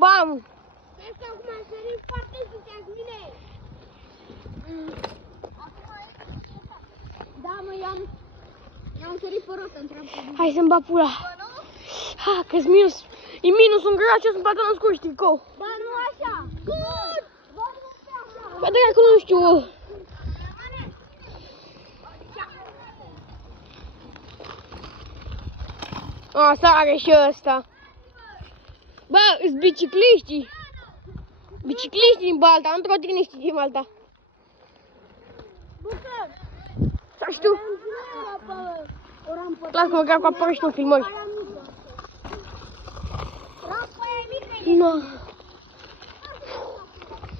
Bam! Cred că acum am sărit foarte sus, cu mine. Da, mă, i-am sărit pe rotă în trampolin. Hai să-mi bag pula. Ha, că-s minus. E minus un grad și eu sunt pantalon scurt și tricou. Bă, nu așa. Good! Bă, nu așa. Bă, dacă nu știu. A, sare și ăsta. Bă, îs bicicliștii. Bicicliștii din Balta, nu trotiniștii din Balta. Bucăr! Să știu. Clar că măcar cu apără și tu filmări. Rampa e mică. No.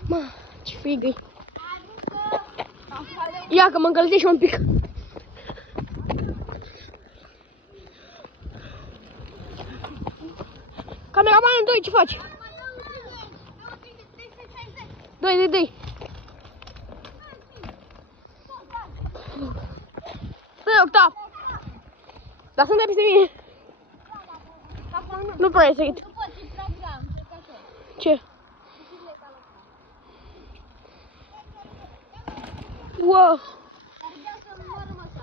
Mă, ce frigă-i. Ia că mă încălzește un pic. Cameramanul 2, ce faci? Doi. Stai, Octav! Lasă-mi peste mine. Nu prea ai sărit. Ce? Wow!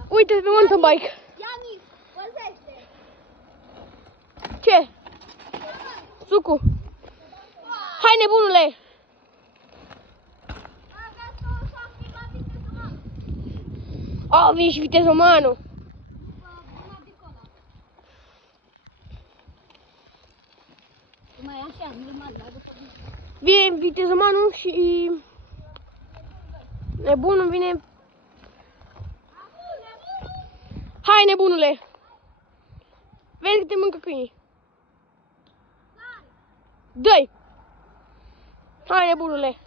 Uite pe mountain bike. Iani, păzește! Ce? Sucu. Hai, nebunule! Oh, vine și vitezomanul. Mai așa, normal, dar după Vine vitezomanul și nebunul vine. Hai, nebunule! Vezi că te mâncă câinii. Dă-i! Hai, nebunule!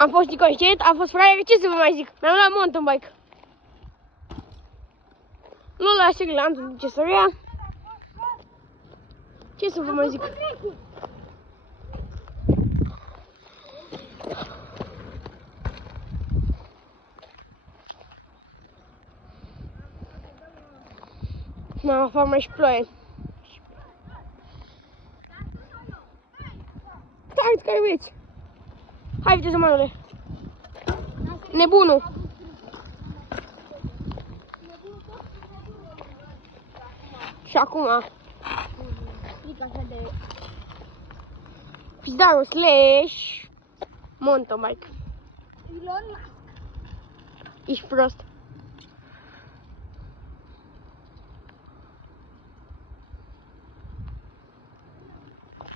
Am fost inconștient, am fost fraier, ce să vă mai zic? Mi-am luat mountain bike. Nu la Sri ce să ia. Ce să vă mai zic? Mă, afară mai și ploaie. Stai, care vreți? Hai, vitezomanule! Nebunul! Și acum... Stric așa de... Pizdarul slash... mountain bike. Elon Musk. Ești prost.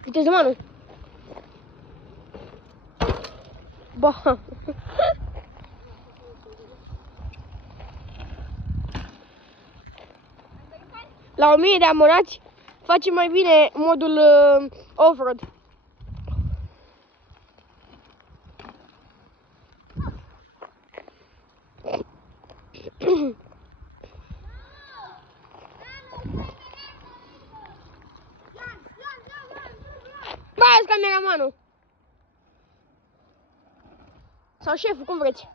Vitezomanul! Ba! La 1000 de abonați face mai bine modul off-road. Ba, cameramanul! Sau șeful, cum vreți.